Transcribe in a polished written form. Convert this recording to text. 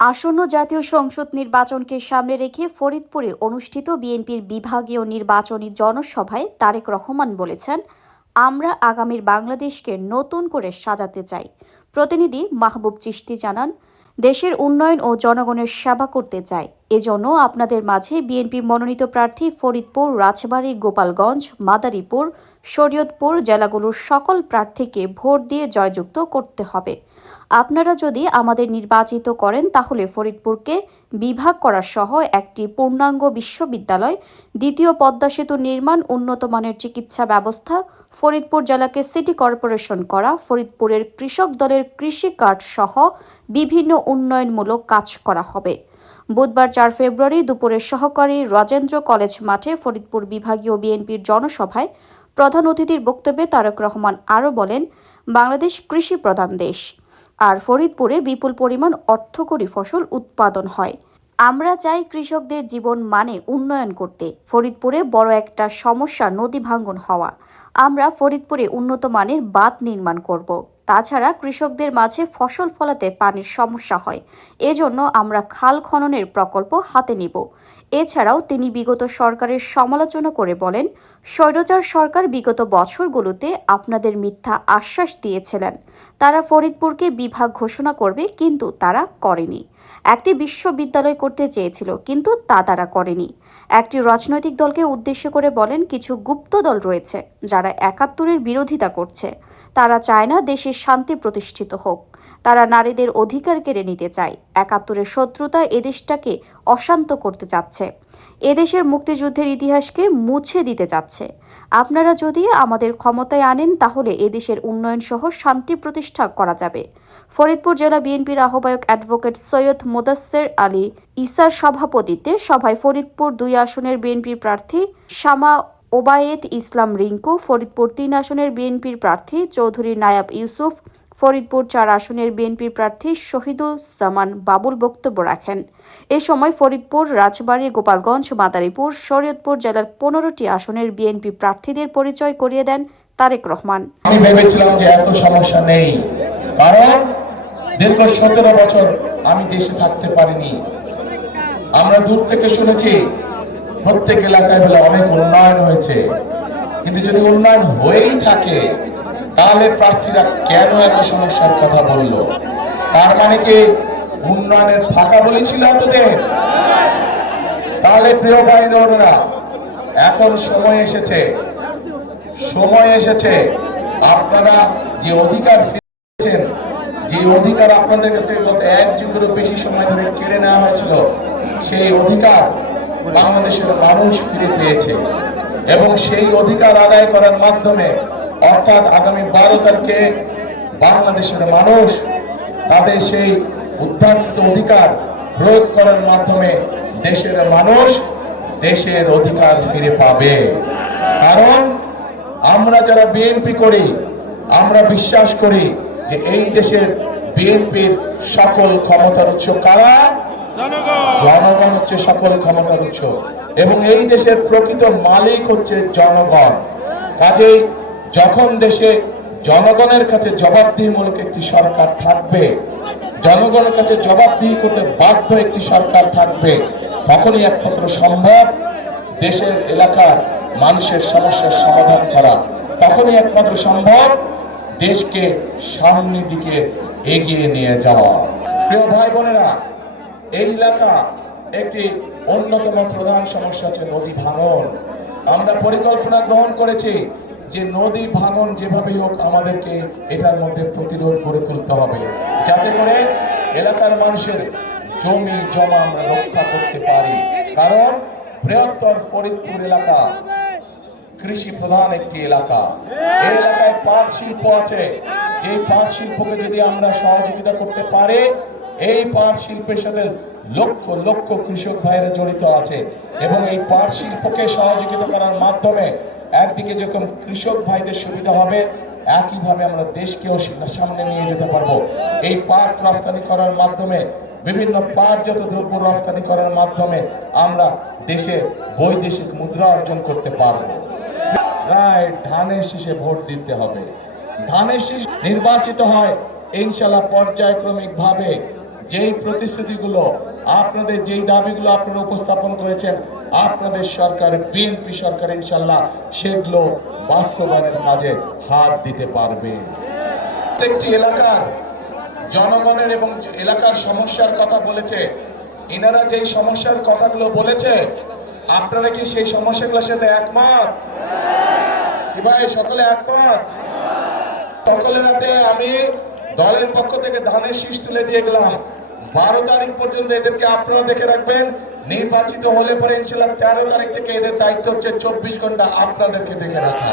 আসন্ন জাতীয় সংসদ নির্বাচনকে সামনে রেখে ফরিদপুরে অনুষ্ঠিত বিএনপির বিভাগীয় নির্বাচনী জনসভায় তারেক রহমান বলেছেন, আমরা আগামীর বাংলাদেশকে নতুন করে সাজাতে চাই। প্রতিনিধি মাহবুব চিশতি জানান, দেশের উন্নয়ন ও জনগণের সেবা করতে চাই। এজন্য আপনাদের মাঝে বিএনপি মনোনীত প্রার্থী ফরিদপুর, রাজবাড়ী, গোপালগঞ্জ, মাদারীপুর, শরীয়তপুর জেলাগুলোর সকল প্রার্থীকে ভোট দিয়ে জয়যুক্ত করতে হবে। আপনারা যদি আমাদের নির্বাচিত করেন তাহলে ফরিদপুরকে বিভাগ করা সহ একটি পূর্ণাঙ্গ বিশ্ববিদ্যালয়, দ্বিতীয় পদ্মা সেতু নির্মাণ, উন্নত মানের চিকিৎসা ব্যবস্থা, ফরিদপুর জেলাকে সিটি কর্পোরেশন করা, ফরিদপুরের কৃষক দলের কৃষি কার্ড সহ বিভিন্ন উন্নয়নমূলক কাজ করা হবে। বুধবার 4 ফেব্রুয়ারি দুপুরে সহকারী রাজেন্দ্র কলেজ মাঠে ফরিদপুর বিভাগীয় বিএনপির জনসভায় প্রধান অতিথির বক্তব্যে তারেক রহমান আরও বলেন, বাংলাদেশ কৃষি প্রধান দেশ, আর ফরিদপুরে বিপুল পরিমাণ অর্থকরী ফসল উৎপাদন হয়। আমরা চাই কৃষকদের জীবন মানে উন্নয়ন করতে। ফরিদপুরে বড় একটা সমস্যা নদী ভাঙ্গন হওয়া। আমরা ফরিদপুরে উন্নত মানের বাঁধ নির্মাণ করব। তাছাড়া কৃষকদের মাঝে ফসল ফলাতে পানির সমস্যা হয়, এজন্য আমরা খাল খননের প্রকল্প হাতে নিব। এছাড়াও তিনি বিগত সরকারের সমালোচনা করে বলেন, স্বৈরাচার সরকার বিগত বছরগুলোতে আপনাদের মিথ্যা আশ্বাস দিয়েছিলেন তারা ফরিদপুরকে বিভাগ ঘোষণা করবে, কিন্তু তারা করেনি। একটি বিশ্ববিদ্যালয় করতে চেয়েছিল, কিন্তু তা তারা করেনি। একটি রাজনৈতিক দলকে উদ্দেশ্য করে বলেন, কিছু গুপ্ত দল রয়েছে যারা ৭১-এর বিরোধিতা করছে। তারা চায় না দেশের শান্তি প্রতিষ্ঠিত হোক। তারা নারীদের অধিকার কেড়ে নিতে চায়। ৭১-এর শত্রুতা এদেশটাকে অশান্ত করতে চাচ্ছে। এদেশের মুক্তিযুদ্ধের ইতিহাসকে মুছে দিতে চাচ্ছে। আপনারা যদি আমাদের ক্ষমতায় আনেন তাহলে এদেশের উন্নয়ন সহ শান্তি প্রতিষ্ঠা করা যাবে। ফরিদপুর জেলা বিএনপির আহ্বায়ক অ্যাডভোকেট সৈয়দ মোদাচ্ছের আলী ইসার সভাপতিত্বে সভায় ফরিদপুর ২ আসনের বিএনপির প্রার্থী শামা ওবায়েদ ইসলাম রিঙ্কু, ফরিদপুর ৩ আসনের বিএনপির প্রার্থী চৌধুরী নায়াব ইউসুফ, ফরিদপুর ৪ আসনের বিএনপির প্রার্থী শহীদুল জামান বাবুল বক্তব্য রাখেন। এ সময় ফরিদপুর, রাজবাড়ী, গোপালগঞ্জ, মাদারীপুর, শরীয়তপুর জেলার ১৫টি আসনের বিএনপি প্রার্থীদের পরিচয় করিয়ে দেন তারেক রহমান। আমি ভেবেছিলাম যে এত সমস্যা নেই, কারণ দীর্ঘ ১৭ বছর আমি দেশে থাকতে পারিনি। আমরা দূর থেকে শুনেছি প্রত্যেক এলাকায় বলে অনেক উন্নয়ন হয়েছে, কিন্তু যদি উন্নয়ন হয়েই থাকে তাহলে প্রার্থীরা কেন এত সমস্যার কথা বলল? তার মানে কি উন্নয়নের ফাঁকা বলেছিল এতদিন? তাহলে প্রিয় ভাই বোনেরা, এখন সময় এসেছে আপনারা যে অধিকার ফিরেছেন, যে অধিকার আপনাদের কাছ থেকে গত ১ যুগেরও বেশি সময় ধরে কেড়ে নেওয়া হয়েছিল, সেই অধিকার বাংলাদেশের মানুষ ফিরে পেয়েছে। এবং সেই অধিকার আদায় করার মাধ্যমে, অর্থাৎ আগামী ১২ তারিখে বাংলাদেশের মানুষ তাদের সেই উদ্ধারকৃত অধিকার প্রয়োগ করার মাধ্যমে দেশের মানুষ দেশের অধিকার ফিরে পাবে। কারণ আমরা যারা বিএনপি করি, আমরা বিশ্বাস করি যে এই দেশের বিএনপির সকল ক্ষমতার উৎস কারা? জনগণ হচ্ছে সকল ক্ষমতার উৎস, এবং এই দেশের প্রকৃত মালিক হচ্ছে জনগণ। কাজেই যখন দেশে জনগণের কাছে জবাবদিহিমূলক একটি সরকার থাকবে, জনগণের কাছে জবাবদিহি করতে বাধ্য একটি সরকার থাকবে, তখনই একমাত্র সম্ভব দেশের এলাকার মানুষের সমস্যার সমাধান করা। তখনই একমাত্র সম্ভব দেশকে সামনের দিকে এগিয়ে নিয়ে যাওয়া। প্রিয় ভাই বোনেরা, এই এলাকা একটি অন্যতম প্রধান সমস্যা হচ্ছে নদী ভাঙন। আমরা পরিকল্পনা গ্রহণ করেছি যে নদী ভাঙন যেভাবে হোক আমাদেরকে এটার মধ্যে প্রতিরোধ করে তুলতে হবে, যাতে করে এলাকার মানুষের জমি জমা আমরা রক্ষা করতে পারি। কারণ বৃহত্তর ফরিদপুর এলাকা কৃষি প্রধান একটি এলাকা। এই এলাকায় পাট শিল্প আছে, যে পাট শিল্পকে যদি আমরা সহযোগিতা করতে পারি, এই পাট শিল্পের সাথে লক্ষ লক্ষ কৃষক ভাইরা জড়িত আছে, এবং এই পাট শিল্পকে সহযোগিতা করার মাধ্যমে একদিকে যেরকম কৃষক ভাইদের সুবিধা হবে, একইভাবে আমরা দেশকেও সামনে নিয়ে যেতে পারবো। এই পাট রফতানি করার মাধ্যমে, বিভিন্ন পাটজাত দ্রব্য রফতানি করার মাধ্যমে আমরা দেশে বৈদেশিক মুদ্রা অর্জন করতে পারবো। রায় ধানের শীষে ভোট দিতে হবে। ধানের শীষ নির্বাচিত হয় ইনশাআল্লাহ পর্যায়ক্রমিক ভাবে যেই প্রতিশ্রুতিগুলো, আপনাদের যেই দাবিগুলো আপনারা উপস্থাপন করেছেন, আপনাদের সরকার, বিএনপি সরকার ইনশাল্লাহ সেগুলো বাস্তবায়নের কাজে হাত দিতে পারবে। প্রত্যেকটি এলাকার জনগণের এবং এলাকার সমস্যার কথা বলেছে। এনারা যেই সমস্যার কথাগুলো বলেছে, আপনারা কি সেই সমস্যাগুলোর সাথে একমত? কি ভাই, সকলে একমত? সকলের হাতে আমি দলের পক্ষ থেকে ধানের শীষ তুলে দিয়ে গেলাম। 12 তারিখ পর্যন্ত এদেরকে আপনারা দেখে রাখবেন। নির্বাচিত হলে পরে ইনশাল্লাহ 13 তারিখ থেকে এদের দায়িত্ব হচ্ছে 24 ঘন্টা আপনাদেরকে দেখে রাখা।